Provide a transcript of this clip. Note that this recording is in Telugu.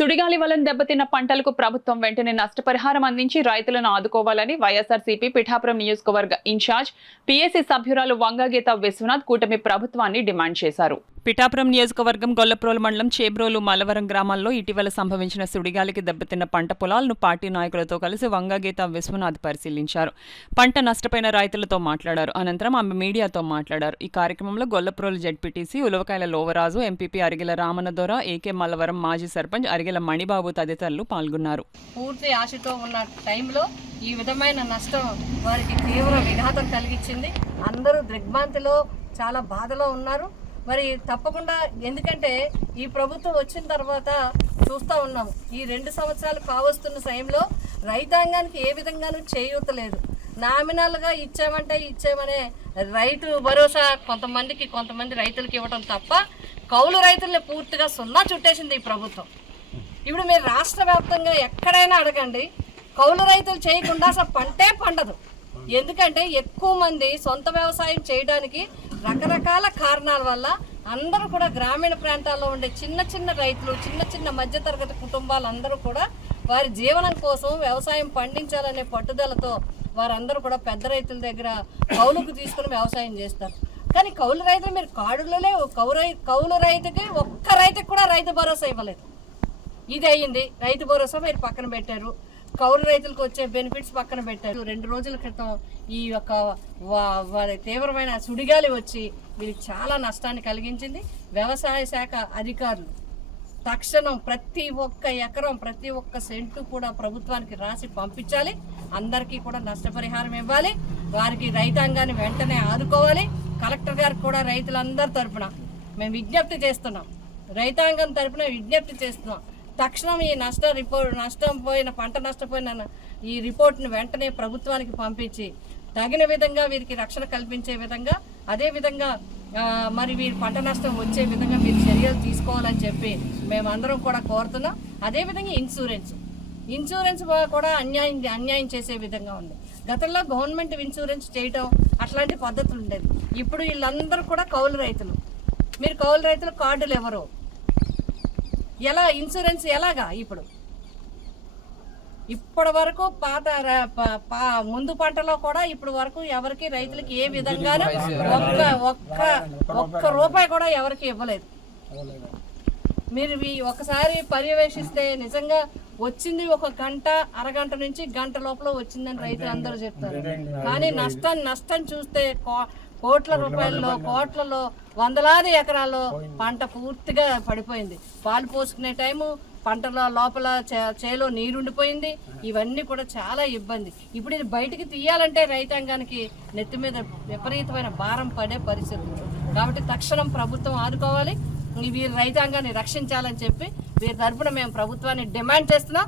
సుడిగాలి వలన దెబ్బతిన్న పంటలకు ప్రభుత్వం వెంటనే నష్టపరిహారం అందించి రైతులను ఆదుకోవాలని వైఎస్ఆర్సీపీ పిఠాపురం నియోజకవర్గ ఇన్ఛార్జ్ పీఏసీ సభ్యురాలు వంగగీత విశ్వనాథ్ కూటమి ప్రభుత్వాన్ని డిమాండ్ చేశారు. పిఠాపురం నియోజకవర్గం గొల్లప్రోలు మండలం చేబ్రోలు మలవరం గ్రామాల్లో ఇటీవల సంభవించిన సుడిగాలికి దెబ్బతిన్న పంట పొలాలను పార్టీ నాయకులతో కలిసి వంగగీత విశ్వనాథ్ పరిశీలించారు. పంట నష్టపోయిన రైతులతో మాట్లాడారు. అనంతరం ఆమె మీడియాతో మాట్లాడారు. ఈ కార్యక్రమంలో Gollaprolu ZPTC Ulavakayala Lovaraju, MPP Arigela Ramannadora, AK Mallavaram మాజీ సర్పంచ్ అరిగెల మణిబాబు తదితరులు పాల్గొన్నారు. పూర్తి ఆశతో ఉన్న టైంలో ఈ విధమైన నష్టం వారికి తీవ్ర విఘాతం కలిగించింది. అందరూ దిగ్భ్రాంతిలో చాలా బాధలో ఉన్నారు. మరి తప్పకుండా, ఎందుకంటే ఈ ప్రభుత్వం వచ్చిన తర్వాత చూస్తూ ఉన్నాము, ఈ 2 సంవత్సరాలు కావస్తున్న సమయంలో రైతాంగానికి ఏ విధంగానూ చేయూతలేదు. నామినల్గా ఇచ్చామనే రైతు భరోసా కొంతమంది రైతులకి ఇవ్వడం తప్ప కౌలు రైతుల్ని పూర్తిగా సున్నా చుట్టేసింది ఈ ప్రభుత్వం. ఇప్పుడు మీరు రాష్ట్ర వ్యాప్తంగా ఎక్కడైనా అడగండి, కౌలు రైతులు చేయకుండా అసలు పంటే పండదు. ఎందుకంటే ఎక్కువ మంది సొంత వ్యవసాయం చేయడానికి రకరకాల కారణాల వల్ల అందరూ కూడా గ్రామీణ ప్రాంతాల్లో ఉండే చిన్న రైతులు, చిన్న మధ్యతరగతి కుటుంబాలు అందరూ కూడా వారి జీవనం కోసం వ్యవసాయం పండించాలనే పట్టుదలతో వారందరూ కూడా పెద్ద రైతుల దగ్గర కౌలుకు తీసుకుని వ్యవసాయం చేస్తారు. కానీ కౌలు రైతులు మీరు కాడులలో కౌలు రైతుకి ఒక్క రైతుకి కూడా రైతు భరోసా ఇవ్వలేదు. ఇది అయ్యింది. రైతు భరోసా మీరు పక్కన పెట్టారు, కౌలు రైతులకు వచ్చే బెనిఫిట్స్ పక్కన పెట్టారు. 2 రోజుల క్రితం ఈ యొక్క తీవ్రమైన సుడిగాలి వచ్చి వీరికి చాలా నష్టాన్ని కలిగించింది. వ్యవసాయ శాఖ అధికారులు తక్షణం ప్రతి ఒక్క ఎకరం, ప్రతి ఒక్క సెంటు కూడా ప్రభుత్వానికి రాసి పంపించాలి. అందరికీ కూడా నష్టపరిహారం ఇవ్వాలి. వారికి రైతాంగాన్ని వెంటనే ఆదుకోవాలి. కలెక్టర్ గారికి కూడా రైతులందరి తరఫున మేము విజ్ఞప్తి చేస్తున్నాం, రైతాంగం తరఫున విజ్ఞప్తి చేస్తున్నాం. తక్షణం ఈ పంట నష్టపోయిన ఈ రిపోర్ట్ను వెంటనే ప్రభుత్వానికి పంపించి తగిన విధంగా వీరికి రక్షణ కల్పించే విధంగా, అదేవిధంగా మరి వీరి పంట నష్టం వచ్చే విధంగా మీరు చర్యలు తీసుకోవాలని చెప్పి మేమందరం కూడా కోరుతున్నాం. అదేవిధంగా ఇన్సూరెన్స్ కూడా అన్యాయం చేసే విధంగా ఉంది. గతంలో గవర్నమెంట్ ఇన్సూరెన్స్ చేయటం అట్లాంటి పద్ధతులు ఉండేది. ఇప్పుడు వీళ్ళందరూ కూడా కౌలు రైతులు. మీరు కౌలు రైతులు కార్డులు ఎవరు, ఎలా ఇన్సూరెన్స్ ఎలాగా? ఇప్పటి వరకు ముందు పంటలో కూడా ఇప్పటి వరకు ఎవరికి రైతులకి ఏ విధంగానూ ఒక్క రూపాయి కూడా ఎవరికి ఇవ్వలేదు. మీరు ఒకసారి పర్యవేక్షిస్తే నిజంగా వచ్చింది 1 గంట, అరగంట నుంచి గంట లోపల వచ్చిందని రైతులు అందరూ చెప్తారు. కానీ నష్టం చూస్తే కోట్ల రూపాయల్లో, కోట్లలో, వందలాది ఎకరాల్లో పంట పూర్తిగా పడిపోయింది. పాలు పోసుకునే టైము, పంటల లోపల చేలో నీరుండిపోయింది. ఇవన్నీ కూడా చాలా ఇబ్బంది. ఇప్పుడు ఇది బయటికి తీయాలంటే రైతాంగానికి నెత్తి మీద విపరీతమైన భారం పడే పరిస్థితి. కాబట్టి తక్షణం ప్రభుత్వం ఆదుకోవాలి. వీరి రైతాంగాన్ని రక్షించాలని చెప్పి వీరి తరఫున మేము ప్రభుత్వాన్ని డిమాండ్ చేస్తున్నాం.